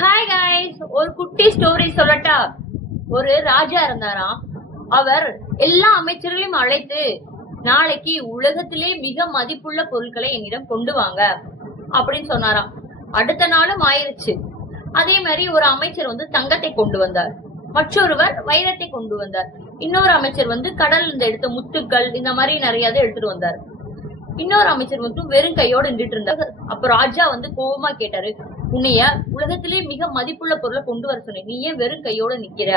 Hi guys, ஒரு குட்டி story சொல்லட்டா. ஒரு ராஜா இருந்தாராம். அவர் எல்லா அமைச்சர்களையும் அழைத்து, நாளைக்கு உலகத்திலே மிக மதிப்புள்ள பொருட்களை என்னிடம் கொண்டு வாங்க அப்படின்னு சொன்னாராம். அடுத்த நாளும் ஆயிருச்சு. அதே மாதிரி ஒரு அமைச்சர் தங்கத்தை கொண்டு வந்தார், மற்றொருவர் வைரத்தை கொண்டு வந்தார், இன்னொரு அமைச்சர் கடல் இருந்து எடுத்த முத்துக்கள் இந்த மாதிரி நிறைய எடுத்துட்டு வந்தார். இன்னொரு அமைச்சர் வெறும் கையோட நின்றுட்டு இருந்தாரு. அப்ப ராஜா கோபமா கேட்டாரு, உன்னைய உலகத்திலே மிக மதிப்புள்ள பொருளை கொண்டு வர சொன்னேன், நீ ஏன் வெறும் கையோட நிக்கிற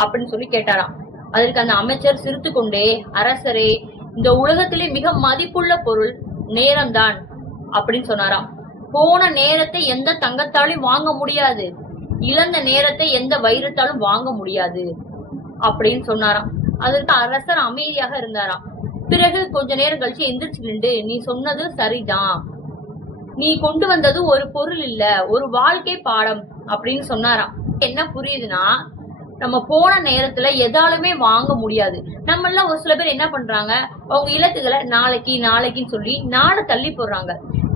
அப்படின்னு சொல்லி கேட்டாராம். அதற்கு அந்த அமைச்சர் சிரித்து கொண்டே, அரசரே, இந்த உலகத்திலே மிக மதிப்புள்ள பொருள் நேரம்தான் அப்படின்னு சொன்னாராம். போன நேரத்தை எந்த தங்கத்தாலும் வாங்க முடியாது, இழந்த நேரத்தை எந்த வைரத்தாலும் வாங்க முடியாது அப்படின்னு சொன்னாராம். அதற்கு அரசர் அமைதியாக இருந்தாராம். பிறகு கொஞ்ச நேரம் கழிச்சு எந்திரிச்சு நின்று, நீ சொன்னது சரிதான், நீ கொண்டு வந்தது ஒரு பொருள் இல்ல, ஒரு வாழ்க்கை பாடம் அப்படின்னு சொன்னாராம். என்ன புரியுதுன்னா, நம்ம போன நேரத்துல எதாலுமே வாங்க முடியாது. நம்ம எல்லாம் ஒரு சில பேர் என்ன பண்றாங்க, அவங்க இலக்குகளை நாளைக்கு நாளைக்குன்னு சொல்லி நாளை தள்ளி போடுறாங்க.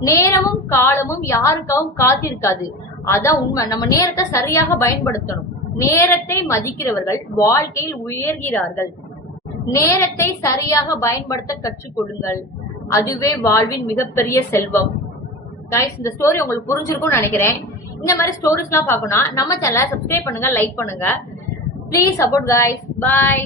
நேரமும் காலமும் யாருக்காகவும் காத்திருக்காது. அதான் உண்மை. நம்ம நேரத்தை சரியாக பயன்படுத்தணும். நேரத்தை மதிக்கிறவர்கள் வாழ்க்கையில் உயர்கிறார்கள். நேரத்தை சரியாக பயன்படுத்த கற்றுக்கொள்ளுங்கள், அதுவே வாழ்வின் மிகப்பெரிய செல்வம். கைஸ், இந்த ஸ்டோரி உங்களுக்கு புரிஞ்சிருக்கும்னு நினைக்கிறேன். இந்த மாதிரி ஸ்டோரிஸ் எல்லாம் பார்க்கணும்னா நம்ம சேனலை சப்ஸ்கிரைப் பண்ணுங்க, லைக் பண்ணுங்க. Please support guys. பாய்.